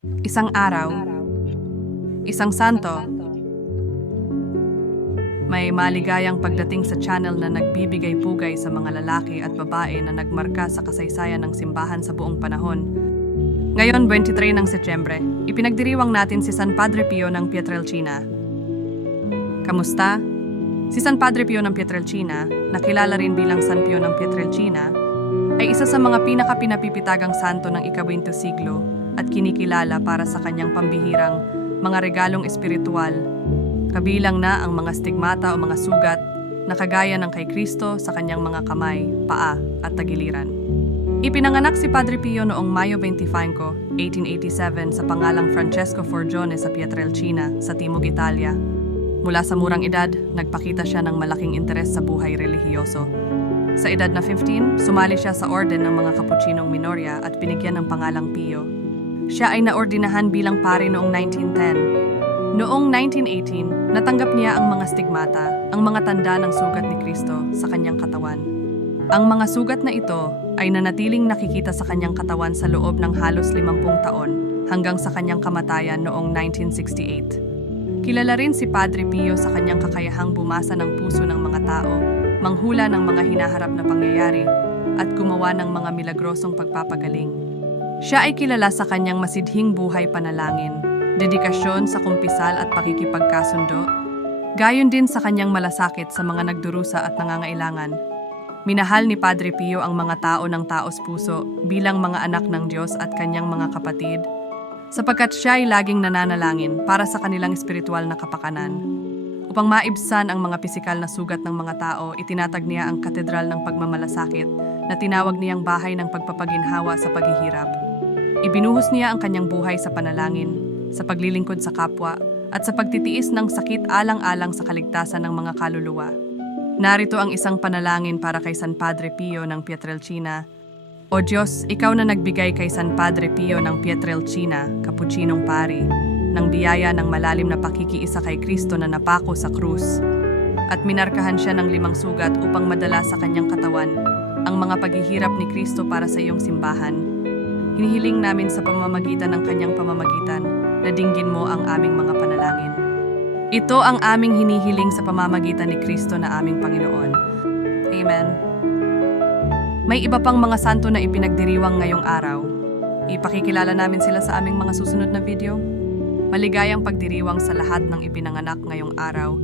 Isang araw, isang santo, may maligayang pagdating sa channel na nagbibigay pugay sa mga lalaki at babae na nagmarka sa kasaysayan ng simbahan sa buong panahon. Ngayon, 23 ng Setyembre, ipinagdiriwang natin si San Padre Pio ng Pietrelcina. Kamusta? Si San Padre Pio ng Pietrelcina, nakilala rin bilang San Pio ng Pietrelcina, ay isa sa mga pinakapinapipitagang santo ng ikawinto siglo at kinikilala para sa kanyang pambihirang mga regalong espiritual, kabilang na ang mga stigmata o mga sugat na kagaya ng kay Kristo sa kanyang mga kamay, paa at tagiliran. Ipinanganak si Padre Pio noong Mayo 25, 1887 sa pangalang Francesco Forgione sa Pietrelcina sa Timog Italia. Mula sa murang edad, nagpakita siya ng malaking interes sa buhay relihiyoso. Sa edad na 15, sumali siya sa orden ng mga Kapuchinong Minoria at binigyan ng pangalang Pio. Siya ay naordinahan bilang pari noong 1910. Noong 1918, natanggap niya ang mga stigmata, ang mga tanda ng sugat ni Kristo sa kanyang katawan. Ang mga sugat na ito ay nanatiling nakikita sa kanyang katawan sa loob ng halos 50 taon hanggang sa kanyang kamatayan noong 1968. Kilala rin si Padre Pio sa kanyang kakayahang bumasa ng puso ng mga tao, manghula ng mga hinaharap na pangyayari, at gumawa ng mga milagrosong pagpapagaling. Siya ay kilala sa kanyang masidhing buhay panalangin, dedikasyon sa kumpisal at pakikipagkasundo, gayon din sa kanyang malasakit sa mga nagdurusa at nangangailangan. Minahal ni Padre Pio ang mga tao ng taos puso bilang mga anak ng Diyos at kanyang mga kapatid, sapagkat siya ay laging nananalangin para sa kanilang espiritual na kapakanan. Upang maibsan ang mga pisikal na sugat ng mga tao, itinatag niya ang katedral ng pagmamalasakit na tinawag niyang bahay ng pagpapaginhawa sa paghihirap. Ibinuhos niya ang kanyang buhay sa panalangin, sa paglilingkod sa kapwa, at sa pagtitiis ng sakit alang-alang sa kaligtasan ng mga kaluluwa. Narito ang isang panalangin para kay San Padre Pio ng Pietrelcina. O Diyos, ikaw na nagbigay kay San Padre Pio ng Pietrelcina, Kapuchinong Pari, ng biyaya ng malalim na pakikiisa kay Kristo na napako sa krus. At minarkahan siya ng limang sugat upang madala sa kanyang katawan ang mga paghihirap ni Kristo para sa iyong simbahan. Hinihiling namin sa pamamagitan ng kanyang pamamagitan na dinggin mo ang aming mga panalangin. Ito ang aming hinihiling sa pamamagitan ni Kristo na aming Panginoon. Amen. May iba pang mga santo na ipinagdiriwang ngayong araw. Ipakikilala namin sila sa aming mga susunod na video. Maligayang pagdiriwang sa lahat ng ipinanganak ngayong araw.